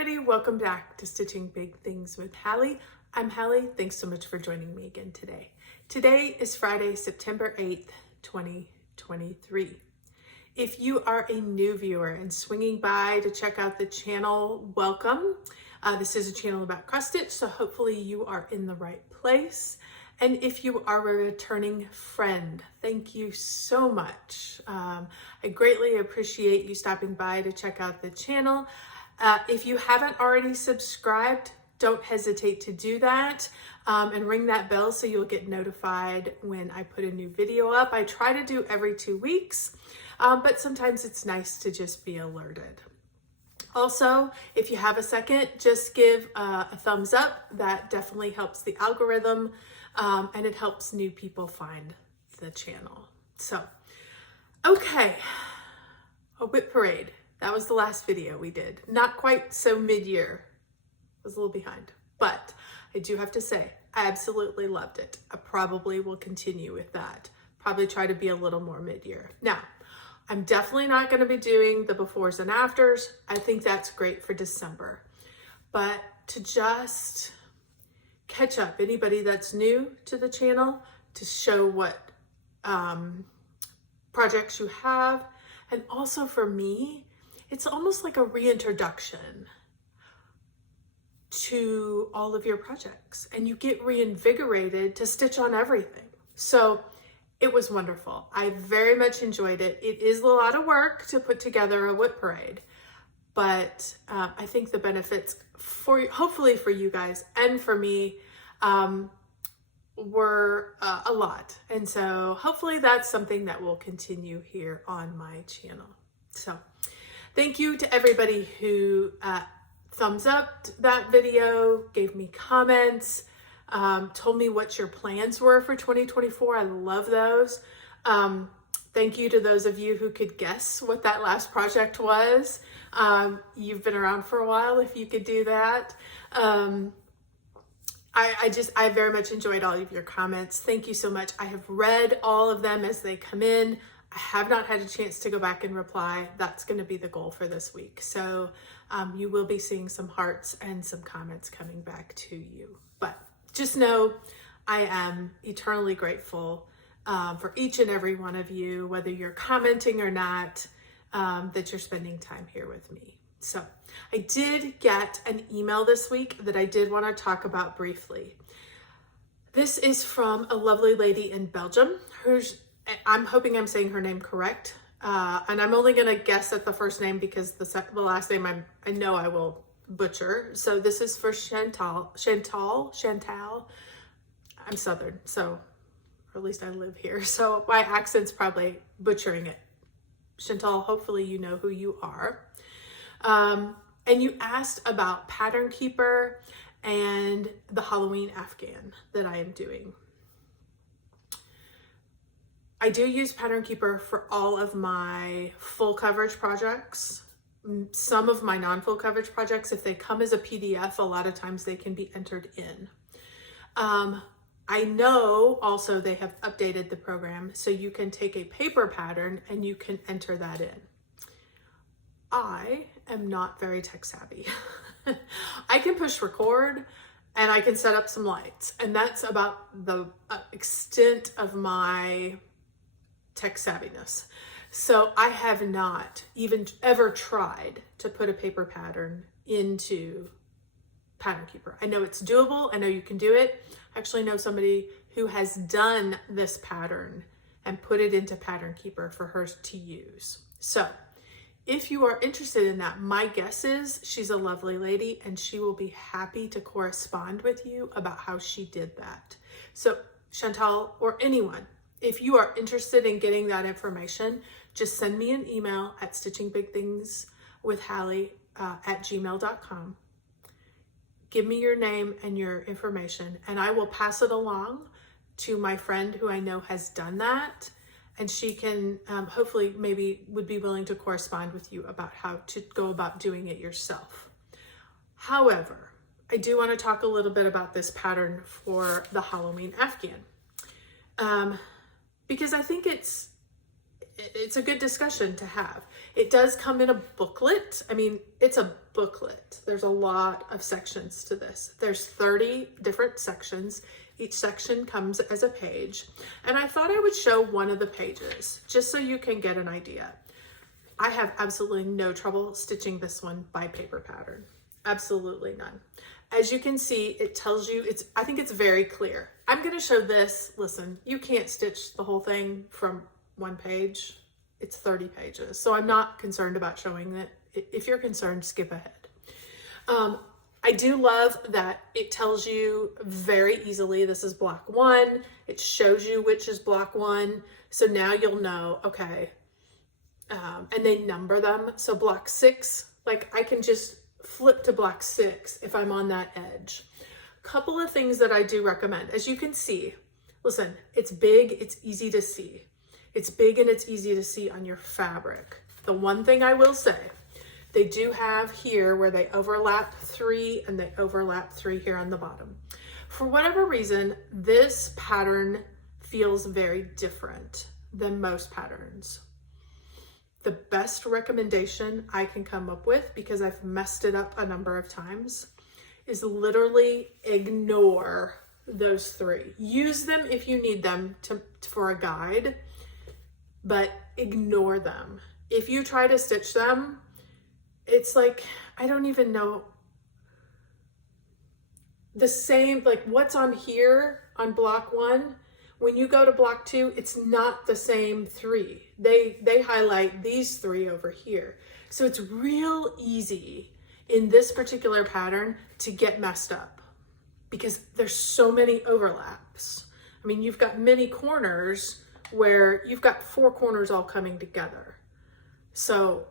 everybody, welcome back to Stitching Big Things with Hallie. I'm Hallie. Thanks so much for joining me again today. Today is Friday, September 8th, 2023. If you are a new viewer and swinging by to check out the channel, welcome. This is a channel about cross stitch, so hopefully you are in the right place. And if you are a returning friend, thank you so much. I greatly appreciate you stopping by to check out the channel. If you haven't already subscribed, don't hesitate to do that and ring that bell so you'll get notified when I put a new video up. I try to do every 2 weeks, but sometimes it's nice to just be alerted. Also, if you have a second, just give a thumbs up. That definitely helps the algorithm and it helps new people find the channel. So, okay, a whip parade. That was the last video we did. Not quite so mid-year. Was a little behind, but I do have to say, I absolutely loved it. I probably will continue with that. Probably try to be a little more mid-year. Now, I'm definitely not going to be doing the befores and afters. I think that's great for December. But to just catch up, anybody that's new to the channel, to show what projects you have. And also for me, it's almost like a reintroduction to all of your projects, and you get reinvigorated to stitch on everything. So it was wonderful. I very much enjoyed it. It is a lot of work to put together a whip parade, but I think the benefits for hopefully for you guys and for me were a lot. And so hopefully that's something that will continue here on my channel. So thank you to everybody who thumbs up that video, gave me comments, told me what your plans were for 2024. I love those. Thank you to those of you who could guess what that last project was. You've been around for a while if you could do that. I very much enjoyed all of your comments. Thank you so much. I have read all of them as they come in. I have not had a chance to go back and reply. That's going to be the goal for this week. So you will be seeing some hearts and some comments coming back to you. But just know I am eternally grateful for each and every one of you, whether you're commenting or not, that you're spending time here with me. So I did get an email this week that I did want to talk about briefly. This is from a lovely lady in Belgium. I'm hoping I'm saying her name correct. And I'm only going to guess at the first name because the last name I know I will butcher. So this is for Chantal. I'm Southern, so, or at least I live here. So my accent's probably butchering it. Chantal, hopefully you know who you are. And you asked about Pattern Keeper and the Halloween Afghan that I am doing. I do use Pattern Keeper for all of my full coverage projects. Some of my non-full coverage projects, if they come as a PDF, a lot of times they can be entered in. I know also they have updated the program so you can take a paper pattern and you can enter that in. I am not very tech savvy. I can push record and I can set up some lights, and that's about the extent of my tech savviness. So I have not even ever tried to put a paper pattern into Pattern Keeper. I know it's doable. I know you can do it. I actually know somebody who has done this pattern and put it into Pattern Keeper for her to use. So if you are interested in that, my guess is she's a lovely lady and she will be happy to correspond with you about how she did that. So Chantal or anyone, if you are interested in getting that information, just send me an email at stitchingbigthingswithhallie@gmail.com. Give me your name and your information, and I will pass it along to my friend who I know has done that, and she can hopefully maybe would be willing to correspond with you about how to go about doing it yourself. However, I do want to talk a little bit about this pattern for the Halloween Afghan. Because I think it's a good discussion to have. It does come in a booklet. I mean, it's a booklet. There's a lot of sections to this. There's 30 different sections. Each section comes as a page. And I thought I would show one of the pages just so you can get an idea. I have absolutely no trouble stitching this one by paper pattern. Absolutely none. As you can see, it tells you, I think it's very clear. I'm gonna show this. Listen, you can't stitch the whole thing from one page. It's 30 pages. So I'm not concerned about showing it. If you're concerned, skip ahead. I do love that it tells you very easily, this is block 1. It shows you which is block 1. So now you'll know, okay. And they number them. So block 6, like I can just flip to block 6 if I'm on that edge. Couple of things that I do recommend. As you can see, listen, it's big, it's easy to see. It's big and it's easy to see on your fabric. The one thing I will say, they do have here where they overlap 3 and they overlap 3 here on the bottom. For whatever reason, this pattern feels very different than most patterns. The best recommendation I can come up with, because I've messed it up a number of times, is literally ignore those 3. Use them if you need them for a guide, but ignore them. If you try to stitch them, it's like, I don't even know the same, like what's on here on block 1, when you go to block 2, it's not the same 3. They highlight these 3 over here. So it's real easy in this particular pattern to get messed up because there's so many overlaps. I mean, you've got many corners where you've got 4 corners all coming together. So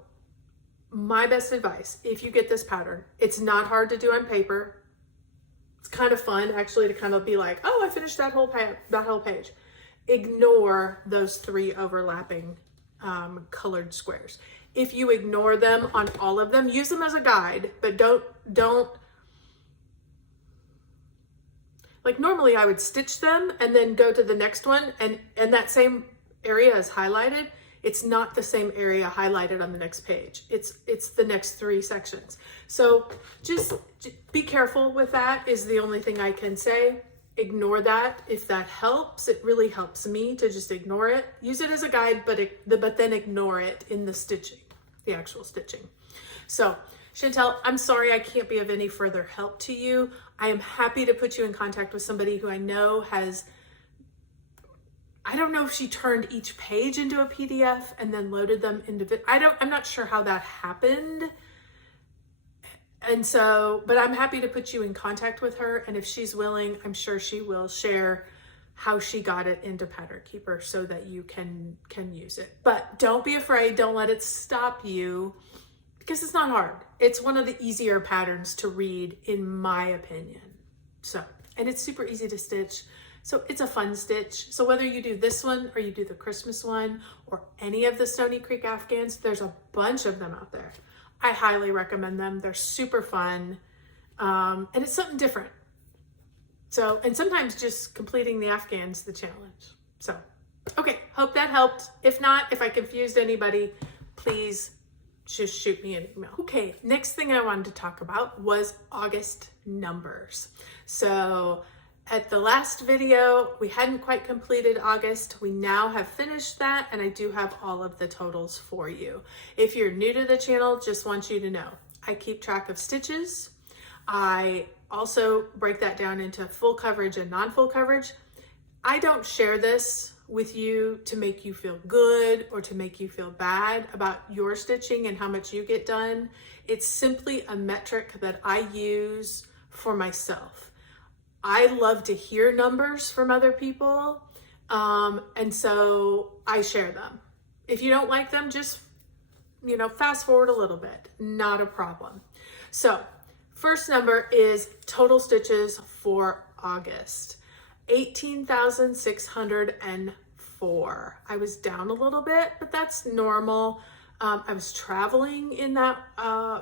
my best advice, if you get this pattern, it's not hard to do on paper. It's kind of fun actually to kind of be like, oh, I finished that whole page. Ignore those 3 overlapping colored squares. If you ignore them on all of them, use them as a guide, but don't, like normally I would stitch them and then go to the next one and that same area is highlighted. It's not the same area highlighted on the next page. It's the next 3 sections. So just be careful with that is the only thing I can say. Ignore that. If that helps, it really helps me to just ignore it. Use it as a guide, but then ignore it in the stitching, the actual stitching. So Chantel, I'm sorry I can't be of any further help to you. I am happy to put you in contact with somebody who I know has, I don't know if she turned each page into a PDF and then loaded them into, I'm not sure how that happened. And so, but I'm happy to put you in contact with her. And if she's willing, I'm sure she will share how she got it into Pattern Keeper so that you can use it. But don't be afraid. Don't let it stop you because it's not hard. It's one of the easier patterns to read in my opinion. So, and it's super easy to stitch. So it's a fun stitch. So whether you do this one or you do the Christmas one or any of the Stony Creek Afghans, there's a bunch of them out there. I highly recommend them. They're super fun. And it's something different. So, and sometimes just completing the Afghan's the challenge. So, okay, hope that helped. If not, if I confused anybody, please just shoot me an email. Okay, next thing I wanted to talk about was August numbers. So at the last video, we hadn't quite completed August. We now have finished that, and I do have all of the totals for you. If you're new to the channel, just want you to know, I keep track of stitches. I also break that down into full coverage and non-full coverage. I don't share this with you to make you feel good or to make you feel bad about your stitching and how much you get done. It's simply a metric that I use for myself. I love to hear numbers from other people, and so I share them. If you don't like them, just, fast forward a little bit, not a problem. So first number is total stitches for August, 18,604. I was down a little bit, but that's normal. I was traveling in that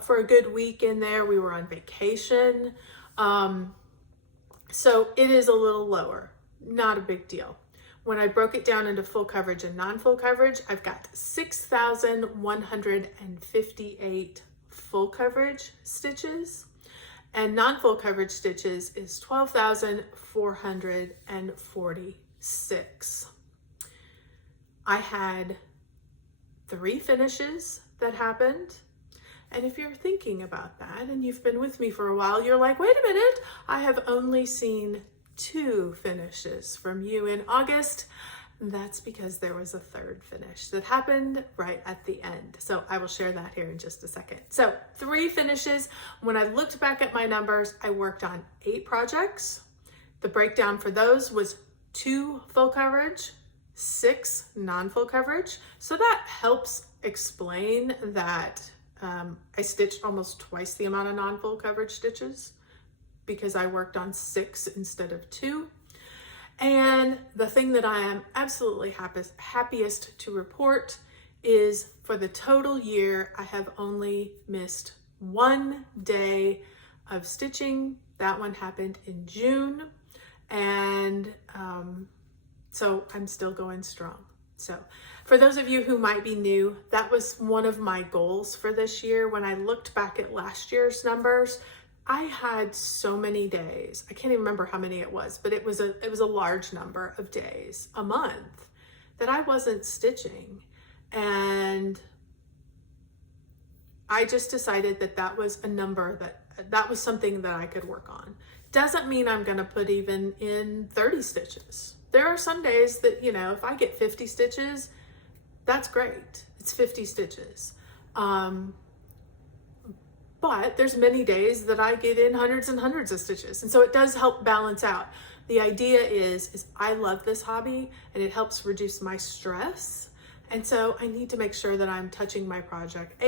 for a good week in there. We were on vacation. So it is a little lower, not a big deal. When I broke it down into full coverage and non-full coverage, I've got 6,158 full coverage stitches, and non-full coverage stitches is 12,446. I had 3 finishes that happened. And if you're thinking about that and you've been with me for a while, you're like, wait a minute, I have only seen 2 finishes from you in August. That's because there was a 3rd finish that happened right at the end. So I will share that here in just a second. So 3 finishes. When I looked back at my numbers, I worked on 8 projects. The breakdown for those was 2 full coverage, 6 non-full coverage. So that helps explain that I stitched almost twice the amount of non-full coverage stitches because I worked on 6 instead of 2. And the thing that I am absolutely happiest to report is for the total year, I have only missed 1 day of stitching. That one happened in June. And so I'm still going strong. So for those of you who might be new, that was one of my goals for this year. When I looked back at last year's numbers, I had so many days. I can't even remember how many it was, but it was a large number of days a month that I wasn't stitching. And I just decided that that was a number that was something that I could work on. Doesn't mean I'm going to put even in 30 stitches. There are some days that, you know, if I get 50 stitches, that's great. It's 50 stitches. But there's many days that I get in hundreds and hundreds of stitches. And so it does help balance out. The idea is I love this hobby and it helps reduce my stress. And so I need to make sure that I'm touching a project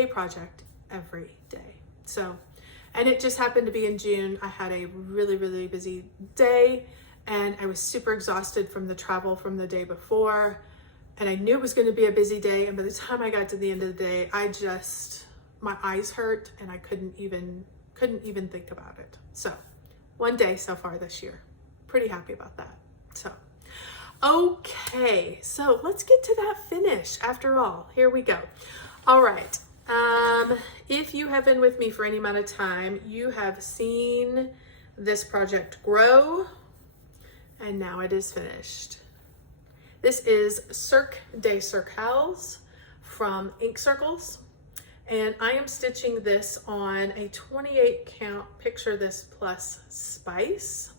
every day. So, and it just happened to be in June. I had a really, really busy day. And I was super exhausted from the travel from the day before. And I knew it was going to be a busy day. And by the time I got to the end of the day, my eyes hurt and I couldn't even think about it. So 1 day so far this year. Pretty happy about that. So, okay. So let's get to that finish after all. Here we go. All right. If you have been with me for any amount of time, you have seen this project grow. And now it is finished. This is Cirque des Circles from Ink Circles. And I am stitching this on a 28 count Picture This Plus Spice.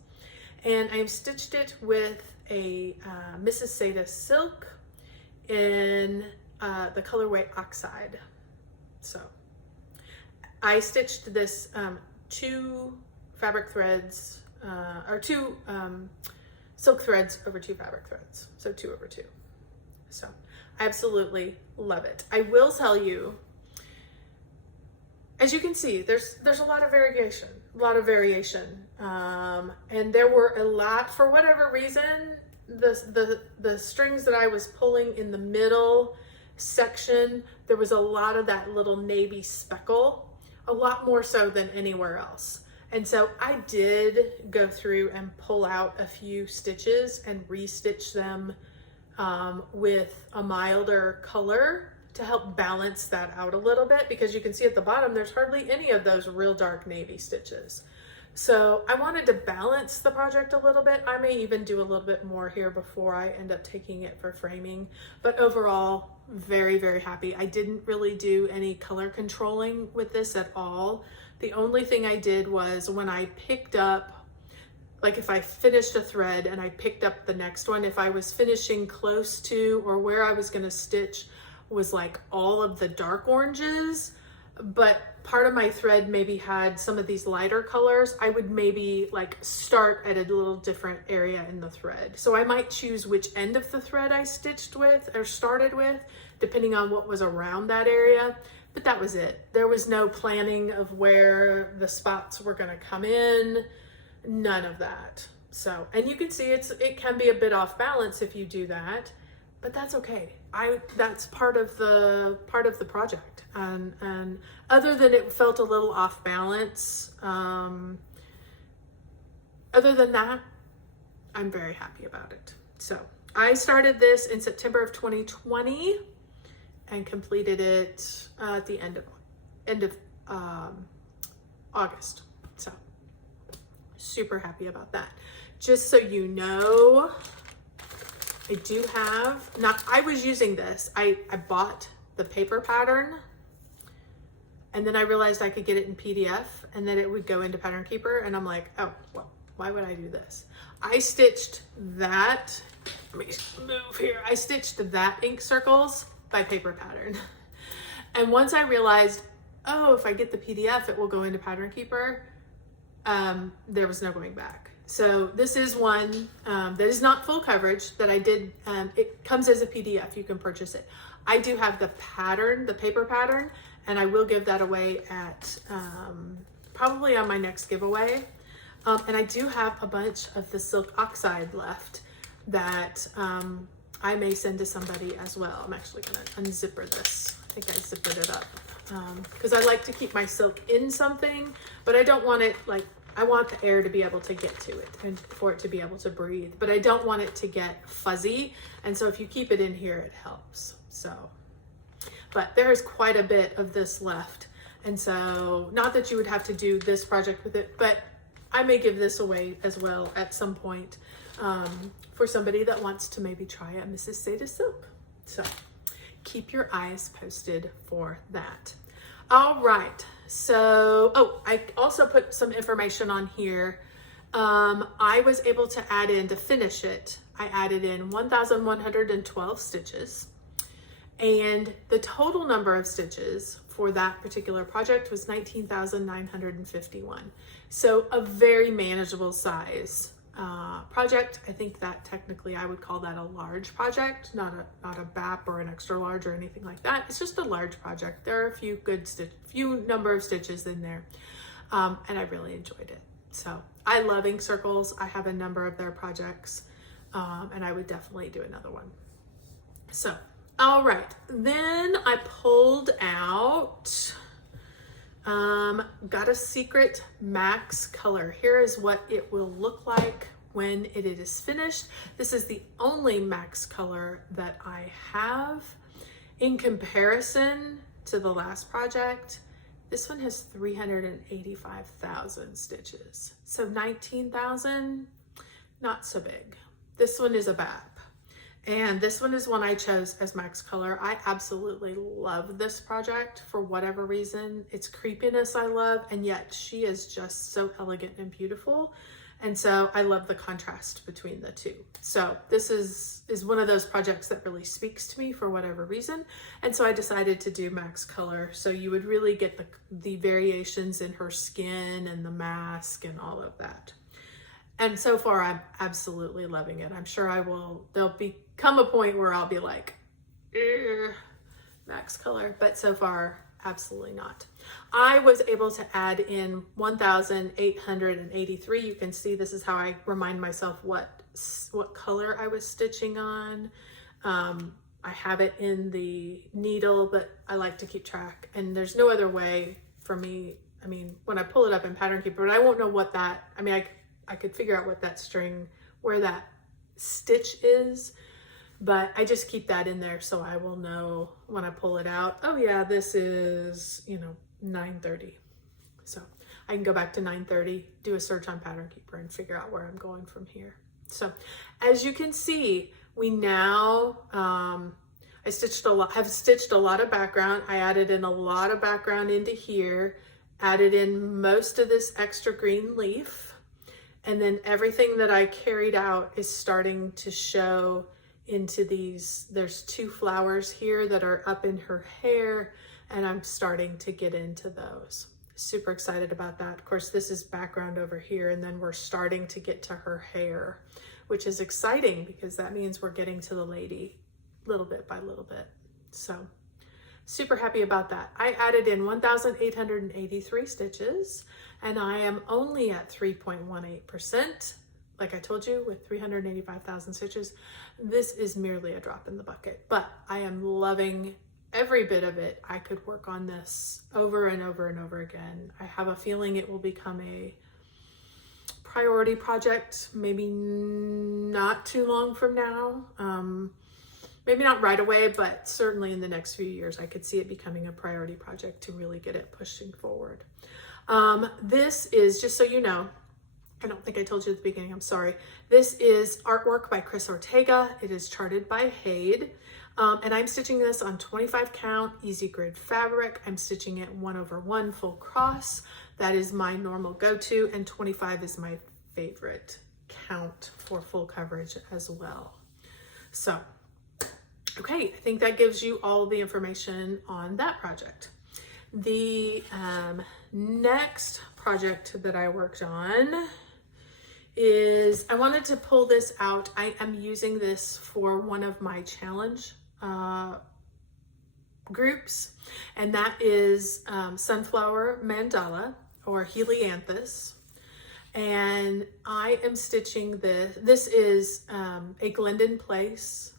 And I've stitched it with a Mrs. Seda silk in the colorway Oxide. So I stitched this 2 fabric threads, or 2 silk threads over 2 fabric threads. So 2 over 2. So I absolutely love it. I will tell you, as you can see, there's a lot of variation, and there were a lot, for whatever reason, the strings that I was pulling in the middle section, there was a lot of that little navy speckle, a lot more so than anywhere else. And so I did go through and pull out a few stitches and restitch them with a milder color to help balance that out a little bit, because you can see at the bottom there's hardly any of those real dark navy stitches. So I wanted to balance the project a little bit. I may even do a little bit more here before I end up taking it for framing, but overall very, very happy. I didn't really do any color controlling with this at all. The only thing I did was when I picked up, like if I finished a thread and I picked up the next one, if I was finishing close to or where I was going to stitch was like all of the dark oranges, but part of my thread maybe had some of these lighter colors, I would maybe like start at a little different area in the thread. So I might choose which end of the thread I stitched with or started with, depending on what was around that area. But that was it. There was no planning of where the spots were going to come in, none of that. So, and you can see it can be a bit off balance if you do that, but that's okay. That's part of the project. And other than it felt a little off balance, other than that, I'm very happy about it. So I started this in September of 2020 and completed it at the end of August. So super happy about that. Just so you know, I do have, I was using this. I bought the paper pattern, and then I realized I could get it in PDF, and then it would go into Pattern Keeper, and I'm like, oh, well, why would I do this? I stitched that, let me move here. I stitched that ink circles by paper pattern. And once I realized, oh, if I get the PDF, it will go into Pattern Keeper, there was no going back. So this is one that is not full coverage that I did. It comes as a PDF, you can purchase it. I do have the pattern, the paper pattern, and I will give that away at probably on my next giveaway. And I do have a bunch of the silk oxide left that I may send to somebody as well. I'm actually gonna unzipper this. I think I zippered it up because I like to keep my silk in something, but I don't want it like, I want the air to be able to get to it and for it to be able to breathe, but I don't want it to get fuzzy. And so if you keep it in here, it helps. So, but there's quite a bit of this left. And so not that you would have to do this project with it, but I may give this away as well at some point for somebody that wants to maybe try a Mrs. Seda silk. So keep your eyes posted for that. All right. So, oh, I also put some information on here. I was able to add in, to finish it, I added in 1,112 stitches. And the total number of stitches for that particular project was 19,951. So a very manageable size project. I think that technically I would call that a large project, not a BAP or an extra large or anything like that. It's just a large project. There are a few few number of stitches in there, and I really enjoyed it. So I love ink circles. I have a number of their projects, and I would definitely do another one. So, all right, then I pulled out, got a secret Max color. Here is what it will look like when it is finished. This is the only Max color that I have. In comparison to the last project, this one has 385,000 stitches. So 19,000, not so big. This one is a BAP. And this one is one I chose as Max color. I absolutely love this project for whatever reason. It's creepiness I love, and yet she is just so elegant and beautiful. And so I love the contrast between the two. So this is one of those projects that really speaks to me for whatever reason. And so I decided to do Max color. So you would really get the variations in her skin and the mask and all of that. And so far I'm absolutely loving it. I'm sure there'll become a point where I'll be like, Max color, but so far, absolutely not. I was able to add in 1,883. You can see this is how I remind myself what color I was stitching on. I have it in the needle, but I like to keep track, and there's no other way for me. I mean, when I pull it up in Pattern Keeper, but I won't know what that, I mean, I could figure out what that string, where that stitch is, but I just keep that in there so I will know when I pull it out, oh yeah, this is, 9:30. So I can go back to 9:30, do a search on Pattern Keeper and figure out where I'm going from here. So as you can see, we now, have stitched a lot of background. I added in a lot of background into here, added in most of this extra green leaf. And then everything that I carried out is starting to show into these. There's two flowers here that are up in her hair, and I'm starting to get into those. Super excited about that. Of course, this is background over here, and then we're starting to get to her hair, which is exciting because that means we're getting to the lady little bit by little bit. So super happy about that. I added in 1,883 stitches, and I am only at 3.18%. Like I told you, with 385,000 stitches, this is merely a drop in the bucket, but I am loving every bit of it. I could work on this over and over and over again. I have a feeling it will become a priority project, maybe not too long from now. Maybe not right away, but certainly in the next few years, I could see it becoming a priority project to really get it pushing forward. This is, just so you know, I don't think I told you at the beginning, I'm sorry. This is artwork by Chris Ortega. It is charted by Haid. And I'm stitching this on 25 count easy grid fabric. I'm stitching it 1/1 full cross. That is my normal go-to, and 25 is my favorite count for full coverage as well. So, okay, I think that gives you all the information on that project. The next project that I worked on is, I wanted to pull this out. I am using this for one of my challenge groups, and that is sunflower mandala or helianthus. And I am stitching this is a Glendon Place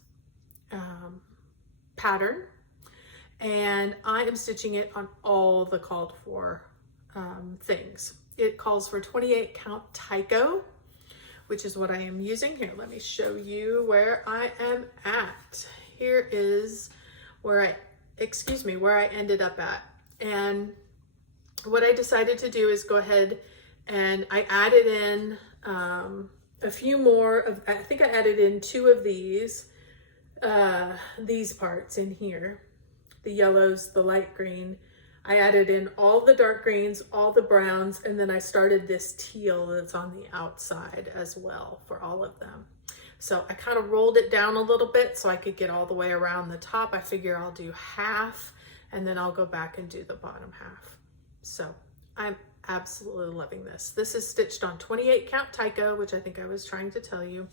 pattern, and I am stitching it on all the called for things. It calls for 28 count taiko, which is what I am using. Here, let me show you where I am at. Here is where I ended up at. And what I decided to do is go ahead and I added in a few more of, I think I added in 2 of these parts in here, the yellows, the light green. I added in all the dark greens, all the browns, and then I started this teal that's on the outside as well for all of them. So I kind of rolled it down a little bit so I could get all the way around the top. I figure I'll do half and then I'll go back and do the bottom half. So I'm absolutely loving this. This is stitched on 28 count taiko, which I think I was trying to tell you.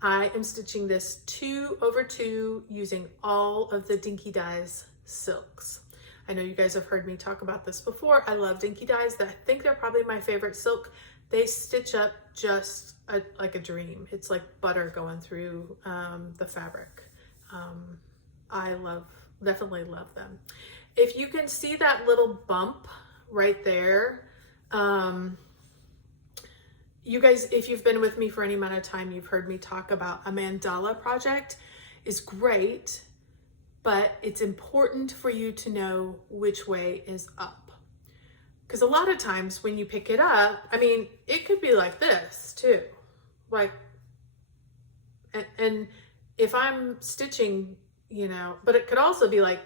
I am stitching this 2/2 using all of the Dinky Dyes silks. I know you guys have heard me talk about this before. I love Dinky Dyes. I think they're probably my favorite silk. They stitch up just like a dream. It's like butter going through the fabric. I definitely love them. If you can see that little bump right there, you guys, if you've been with me for any amount of time, you've heard me talk about a mandala project is great, but it's important for you to know which way is up. Because a lot of times when you pick it up, I mean, it could be like this too. Like, and if I'm stitching, you know, but it could also be like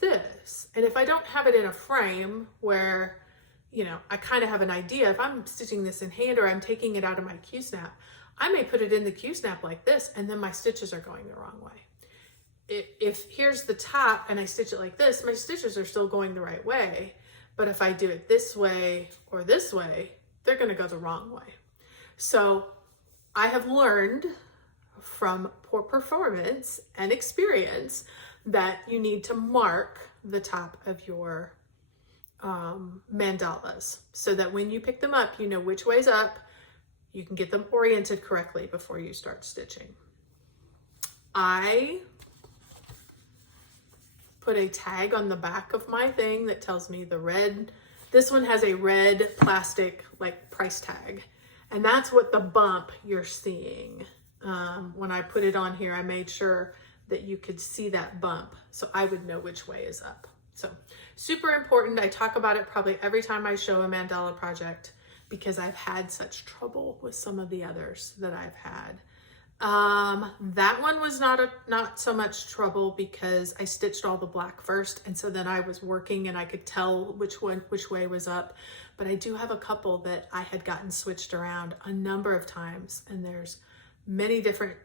this. And if I don't have it in a frame where, you know, I kind of have an idea, if I'm stitching this in hand or I'm taking it out of my Q-snap, I may put it in the Q-snap like this, and then my stitches are going the wrong way. If here's the top and I stitch it like this, my stitches are still going the right way. But if I do it this way or this way, they're going to go the wrong way. So I have learned from poor performance and experience that you need to mark the top of your mandalas so that when you pick them up, you know which way's up. You can get them oriented correctly before you start stitching. I put a tag on the back of my thing that tells me the red, this one has a red plastic like price tag. And that's what the bump you're seeing. When I put it on here, I made sure that you could see that bump so I would know which way is up. So super important. I talk about it probably every time I show a mandala project because I've had such trouble with some of the others that I've had. That one was not so much trouble because I stitched all the black first, and so then I was working and I could tell which way was up. But I do have a couple that I had gotten switched around a number of times, and there's many different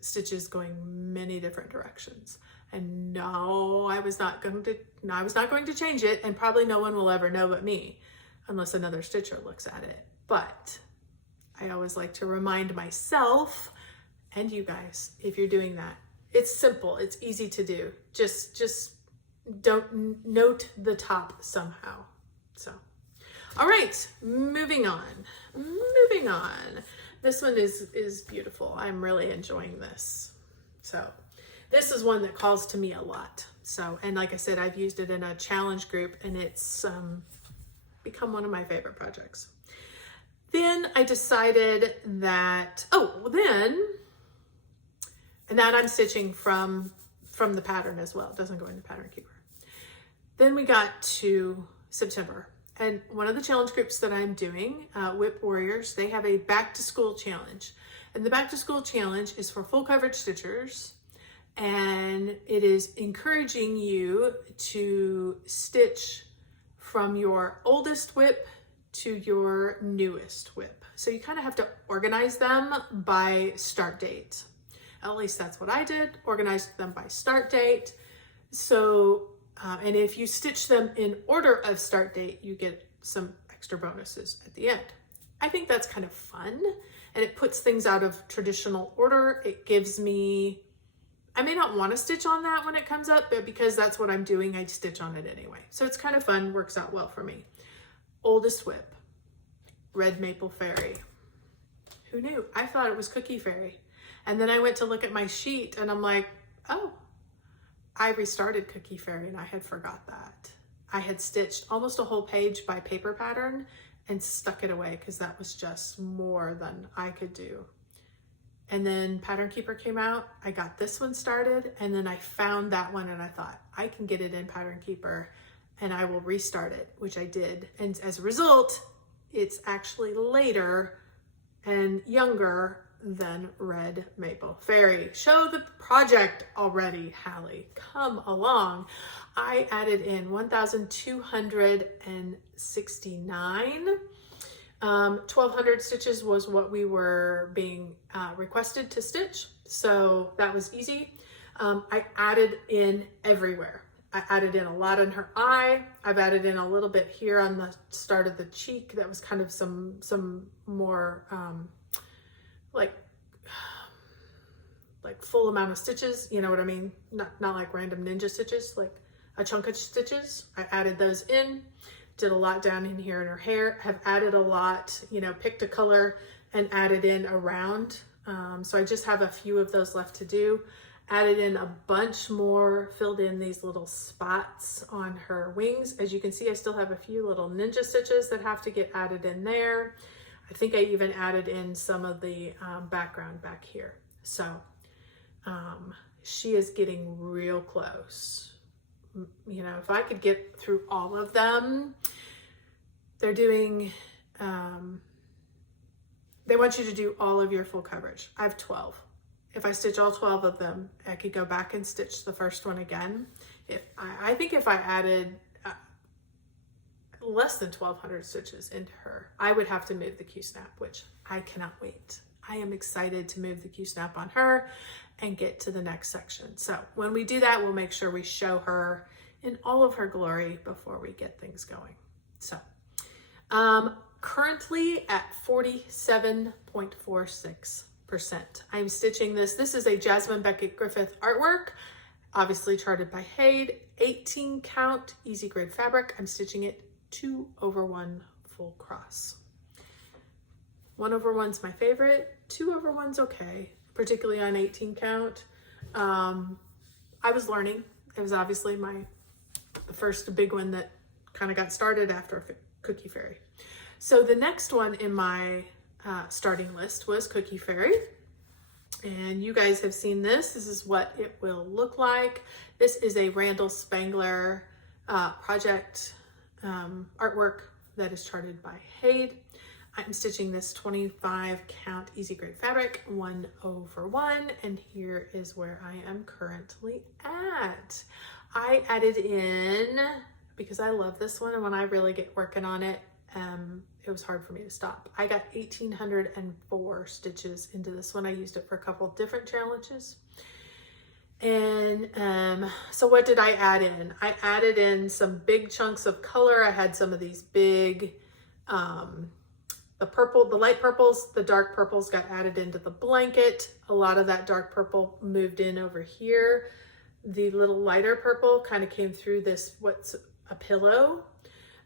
stitches going many different directions. And no, I was not going to change it, and probably no one will ever know but me unless another stitcher looks at it. But I always like to remind myself and you guys, if you're doing that, it's simple, it's easy to do. Just don't note the top somehow. So, all right, moving on. This one is beautiful. I'm really enjoying this. So this is one that calls to me a lot. So, and like I said, I've used it in a challenge group, and it's become one of my favorite projects. Then I decided that, and that I'm stitching from the pattern as well. It doesn't go into Pattern Keeper. Then we got to September. And one of the challenge groups that I'm doing, Whip Warriors, they have a back to school challenge. And the back to school challenge is for full coverage stitchers. And it is encouraging you to stitch from your oldest whip to your newest whip. So you kind of have to organize them by start date. At least that's what I did, organized them by start date. So, and if you stitch them in order of start date, you get some extra bonuses at the end. I think that's kind of fun, and it puts things out of traditional order. It gives me, I may not want to stitch on that when it comes up, but because that's what I'm doing, I stitch on it anyway. So it's kind of fun, works out well for me. Oldest whip, Red Maple Fairy. Who knew? I thought it was Cookie Fairy. And then I went to look at my sheet and I'm like, oh, I restarted Cookie Fairy and I had forgot that. I had stitched almost a whole page by paper pattern and stuck it away because that was just more than I could do. And then Pattern Keeper came out, I got this one started, and then I found that one and I thought, I can get it in Pattern Keeper and I will restart it, which I did. And as a result, it's actually later and younger than Red Maple Fairy. Show the project already, Hallie. Come along. I added in 1,269. 1,200 stitches was what we were being requested to stitch. So that was easy. I added in everywhere. I added in a lot in her eye. I've added in a little bit here on the start of the cheek. That was kind of some more like full amount of stitches, you know what I mean? Not like random ninja stitches, like a chunk of stitches. I added those in, did a lot down in here in her hair, have added a lot, you know, picked a color and added in around. So I just have a few of those left to do. Added in a bunch more, filled in these little spots on her wings. As you can see, I still have a few little ninja stitches that have to get added in there. I think I even added in some of the background back here. So she is getting real close. You know, if I could get through all of them, they're doing, they want you to do all of your full coverage. I have 12. If I stitch all 12 of them, I could go back and stitch the first one again. I think if I added less than 1,200 stitches into her, I would have to move the Q-snap, which I cannot wait. I am excited to move the Q-snap on her and get to the next section. So when we do that, we'll make sure we show her in all of her glory before we get things going. So currently at 47.46%. I'm stitching this. This is a Jasmine Beckett Griffith artwork, obviously charted by Haid, 18 count, easy grade fabric. I'm stitching it 2/1 full cross. 1/1's my favorite. 2/1's okay, particularly on 18 count. I was learning. It was obviously the first big one that kind of got started after Cookie Fairy. So the next one in my starting list was Cookie Fairy. And you guys have seen this. This is what it will look like. This is a Randall Spangler project artwork that is charted by Haid. I'm stitching this 25 count easy grade fabric 1/1, and here is where I am currently at. I added in, because I love this one, and when I really get working on it, it was hard for me to stop. I got 1,804 stitches into this one. I used it for a couple different challenges. And so what did I add in? I added in some big chunks of color. I had some of these big, the light purples, the dark purples got added into the blanket. A lot of that dark purple moved in over here. The little lighter purple kind of came through this, what's a pillow.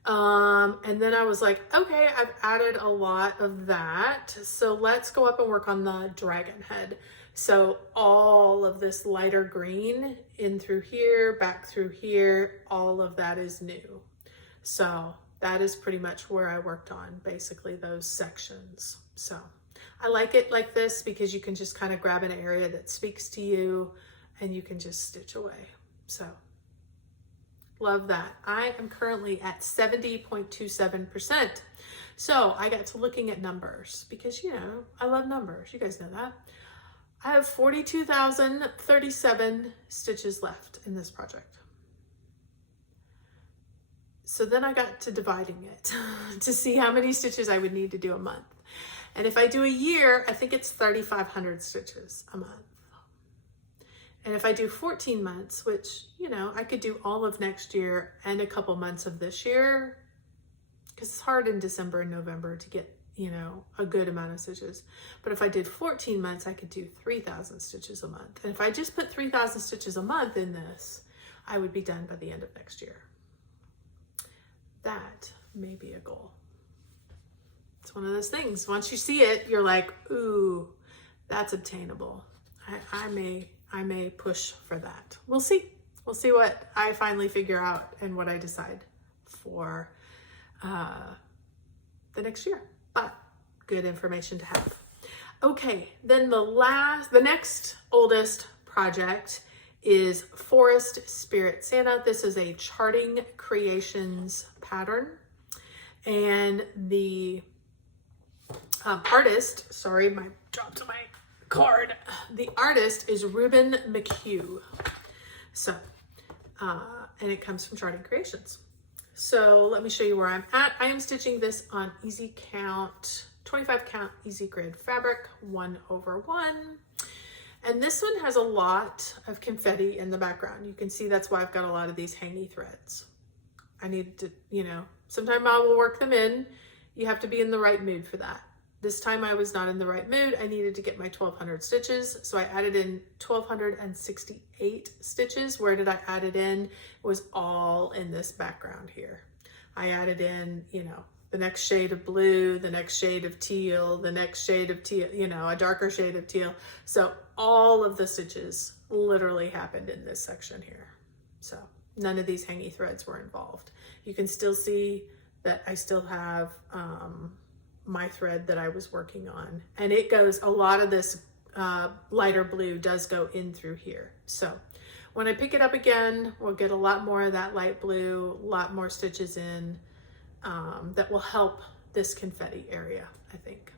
And then I was like, okay, I've added a lot of that. So let's go up and work on the dragon head. So all of this lighter green in through here, back through here, all of that is new. So that is pretty much where I worked on, basically those sections. So I like it like this because you can just kind of grab an area that speaks to you and you can just stitch away. So love that. I am currently at 70.27%. So I got to looking at numbers because, you know, I love numbers. You guys know that. I have 42,037 stitches left in this project. So then I got to dividing it to see how many stitches I would need to do a month. And if I do a year, I think it's 3,500 stitches a month. And if I do 14 months, which, you know, I could do all of next year and a couple months of this year, because it's hard in December and November to get, you know, a good amount of stitches. But if I did 14 months, I could do 3,000 stitches a month. And if I just put 3,000 stitches a month in this, I would be done by the end of next year. That may be a goal. It's one of those things. Once you see it, you're like, ooh, that's obtainable. I may push for that. We'll see. We'll see what I finally figure out and what I decide for the next year. But good information to have. Okay, then the next oldest project is Forest Spirit Santa. This is a Charting Creations pattern. And the artist, sorry, my dropped my card. The artist is Ruben McHugh. So, and it comes from Charting Creations. So let me show you where I'm at. I am stitching this on easy count, 25 count easy grid fabric, 1/1. And this one has a lot of confetti in the background. You can see that's why I've got a lot of these hangy threads. I need to, you know, sometime I will work them in. You have to be in the right mood for that. This time I was not in the right mood. I needed to get my 1,200 stitches. So I added in 1,268 stitches. Where did I add it in? It was all in this background here. I added in, you know, the next shade of blue, the next shade of teal, the next shade of teal, you know, a darker shade of teal. So all of the stitches literally happened in this section here. So none of these hangy threads were involved. You can still see that I still have my thread that I was working on. And it goes, a lot of this lighter blue does go in through here. So when I pick it up again, we'll get a lot more of that light blue, a lot more stitches in. That will help this confetti area, I think.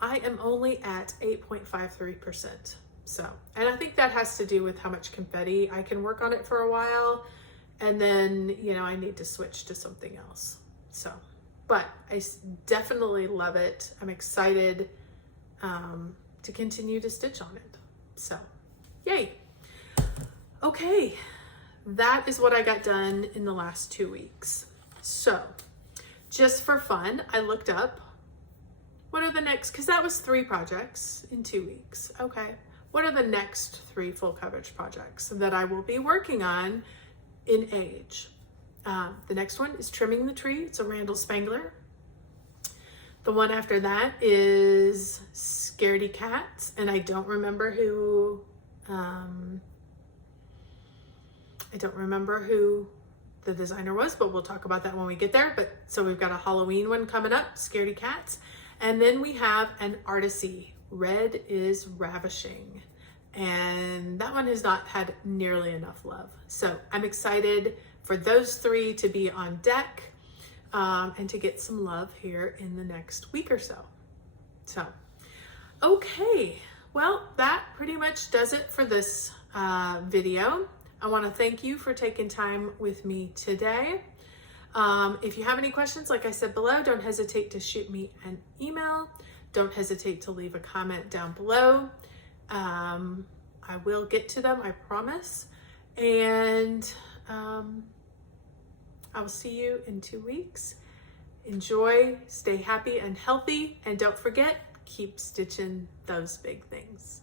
I am only at 8.53%. So, and I think that has to do with how much confetti I can work on it for a while. And then, you know, I need to switch to something else. So, but I definitely love it. I'm excited to continue to stitch on it. So, yay. Okay, that is what I got done in the last 2 weeks. So, just for fun, I looked up what are the next, because that was 3 projects in 2 weeks. Okay, what are the next 3 full coverage projects that I will be working on in age? The next one is Trimming the Tree. It's a Randall Spangler. The one after that is Scaredy Cats, and I don't remember who the designer was, but we'll talk about that when we get there. But so we've got a Halloween one coming up, Scaredy Cats. And then we have an Artisy, Red is Ravishing. And that one has not had nearly enough love. So I'm excited for those 3 to be on deck and to get some love here in the next week or so. So, okay, well, that pretty much does it for this video. I want to thank you for taking time with me today. If you have any questions, like I said below, don't hesitate to shoot me an email. Don't hesitate to leave a comment down below. I will get to them, I promise. And I will see you in 2 weeks. Enjoy, stay happy and healthy, and don't forget, keep stitching those big things.